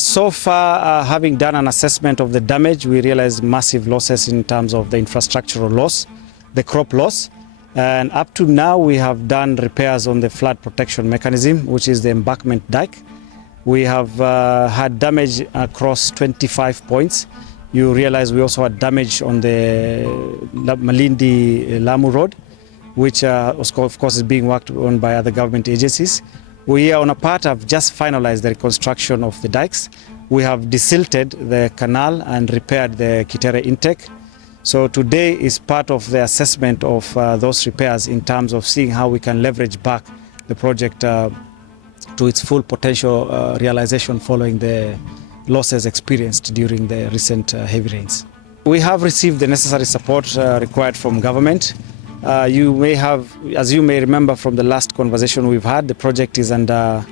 So far, having done an assessment of the damage, we realized massive losses in terms of the infrastructural loss, the crop loss. And up to now, we have done repairs on the flood protection mechanism, which is the embankment dike. We have had damage across 25 points. You realize we also had damage on the Malindi Lamu Road, which of course is being worked on by other government agencies. We on a part have just finalized the reconstruction of the dikes. We have desilted the canal and repaired the Kitere intake. So today is part of the assessment of those repairs in terms of seeing how we can leverage back the project to its full potential realization following the losses experienced during the recent heavy rains. We have received the necessary support required from government. You may have, as you may remember from the last conversation we've had, the project is under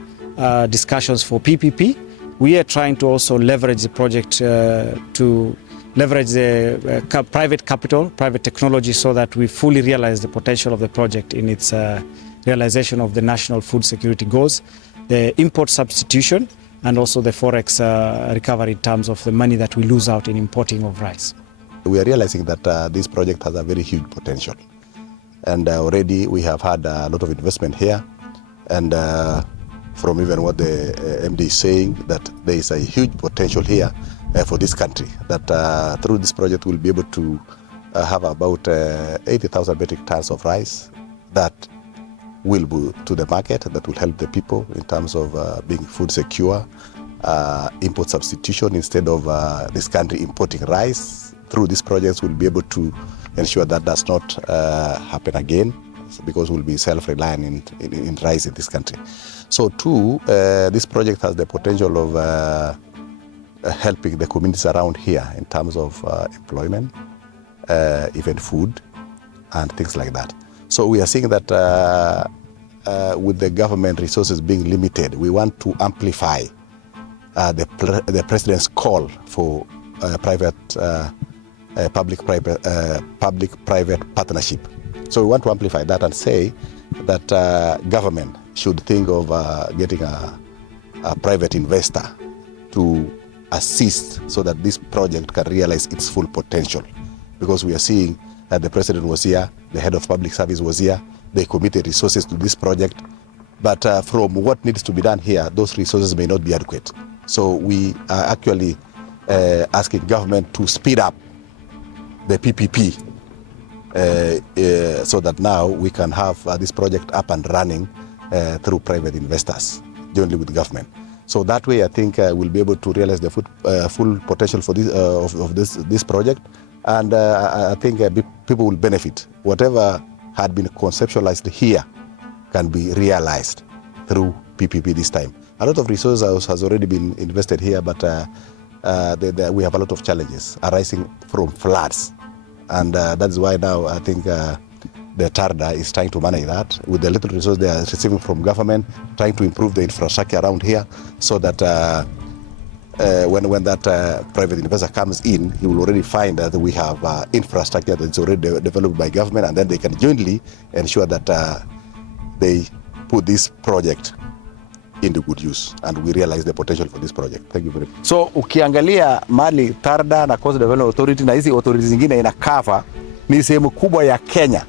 discussions for PPP. We are trying to also leverage the project to leverage the private capital, private technology, so that we fully realize the potential of the project in its realization of the national food security goals, the import substitution, and also the forex recovery in terms of the money that we lose out in importing of rice. We are realizing that this project has a very huge potential. And already we have had a lot of investment here, and from even what the MD is saying, that there is a huge potential here for this country, that through this project we'll be able to have about 80,000 metric tons of rice that will go to the market, that will help the people in terms of being food secure, import substitution instead of this country importing rice. Through these projects we'll be able to ensure that does not happen again, because we'll be self-reliant in rice in this country. So too, this project has the potential of helping the communities around here in terms of employment, even food and things like that. So we are seeing that with the government resources being limited, we want to amplify the President's call for public-private partnership. So we want to amplify that and say that government should think of getting a private investor to assist so that this project can realize its full potential. Because we are seeing that the President was here, the head of public service was here, they committed resources to this project, but from what needs to be done here, those resources may not be adequate. So we are actually asking government to speed up the PPP so that now we can have this project up and running through private investors, jointly with government. So that way, I think we'll be able to realize the full potential for this of this project, and I think people will benefit. Whatever had been conceptualized here can be realized through PPP this time. A lot of resources has already been invested here, but we have a lot of challenges arising from floods. And that's why now I think the Tarda is trying to manage that with the little resources they are receiving from government, trying to improve the infrastructure around here so that when that private investor comes in, he will already find that we have infrastructure that's already developed by government, and then they can jointly ensure that they put this project into good use, and we realize the potential for this project. Thank you very much. So ukiangalia mali Tarda na Coast Development Authority na hizi authorities zingine ina cover ni sehemu kubwa ya Kenya,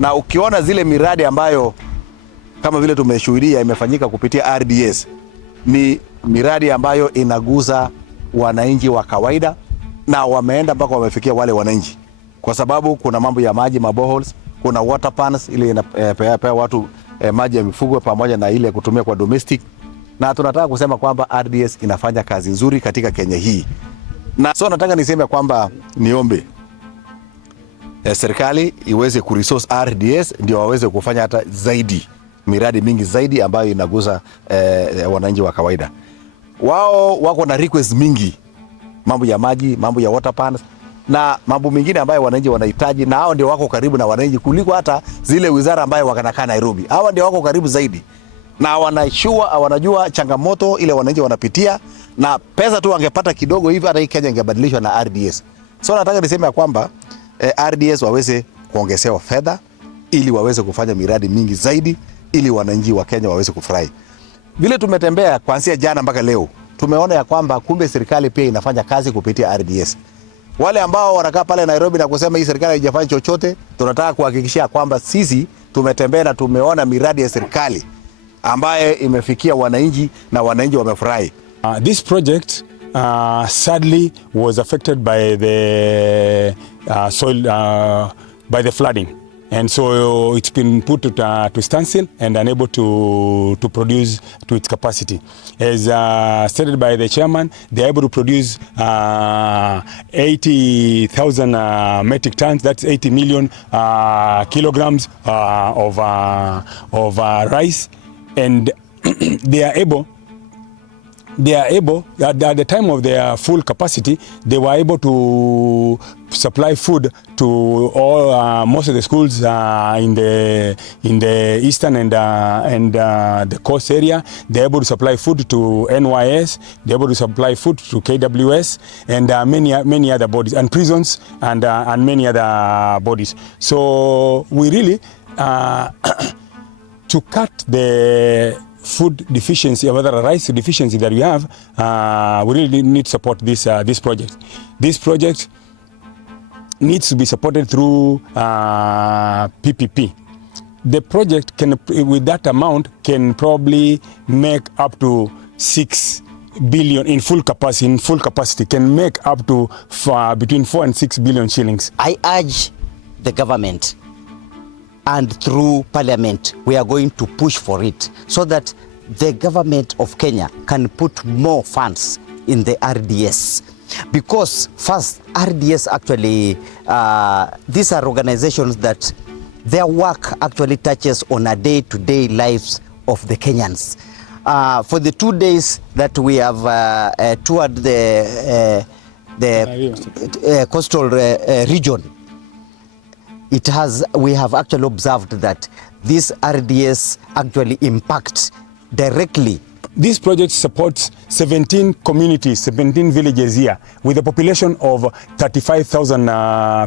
na ukiona zile miradi ambayo kama vile tumeshuhudia imefanyika kupitia RDS, ni miradi ambayo inaguza wananchi wa kawaida, na wameenda mpaka wamefikia wale wananchi, kwa sababu kuna mambo ya maji, maboreholes, kuna water pans ile inapea watu maji ya mifugo pamoja na ile kutumia kwa domestic. Na tunataka kusema kwamba RDS inafanya kazi nzuri katika Kenya hii. Na so nataka niseme kwamba niombe serikali iweze kuresource RDS ndio waweze kufanya hata zaidi miradi mingi zaidi ambayo inaguza wananchi wa kawaida. Wao wako na request mingi, mambo ya maji, mambo ya water pans na mambo mengine ambayo wananchi wanahitaji, na hao ndio wako karibu na wananchi kuliko hata zile wizara ambayo wanakaa Nairobi. Hao ndio wako karibu zaidi, na wanajua changamoto ile wananchi wanapitia, na pesa tu wangepata kidogo hivi hata hii Kenya ingebadilishwa na RDS. So nataka niseme kwamba RDS waweze kuongezewa fedha ili waweze kufanya miradi mingi zaidi ili wananchi wa Kenya waweze kufurahi. Vile tumetembea kuanzia jana mpaka leo, tumeona ya kwamba kumbe serikali pia inafanya kazi kupitia RDS. Wale ambao wanakaa pale Nairobi na kusema hii serikali haijafanya chochote, tunataka kuhakikishia kwamba sisi tumetembea na tumeona miradi ya serikali ambaye imefikia wananchi na wananchi wamefurahi. This project sadly was affected by the soil by the flooding, and so it's been put to standstill and unable to produce to its capacity. As stated by the chairman, they are able to produce 80,000 metric tons. That's 80 million kilograms of rice, and they are able at the time of their full capacity, they were able to supply food to all most of the schools in the eastern and the coast area. They're able to supply food to NYS. They're able to supply food to KWS and many other bodies, and prisons and many other bodies. So we really to cut the food deficiency, or rather rice deficiency that we have, we really need to support this project. This project needs to be supported through PPP. The project can, with that amount, can probably make up to 6 billion in full capacity, can make up to between 4 and 6 billion shillings. I urge the government, and through parliament we are going to push for it so that the government of Kenya can put more funds in the RDS, because first, RDS actually these are organizations that their work actually touches on a day-to-day lives of the Kenyans. For the 2 days that we have toured the coastal region, we have actually observed that this RDS actually impacts directly. This project supports 17 communities, 17 villages here, with a population of 35,000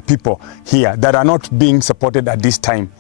people here that are not being supported at this time.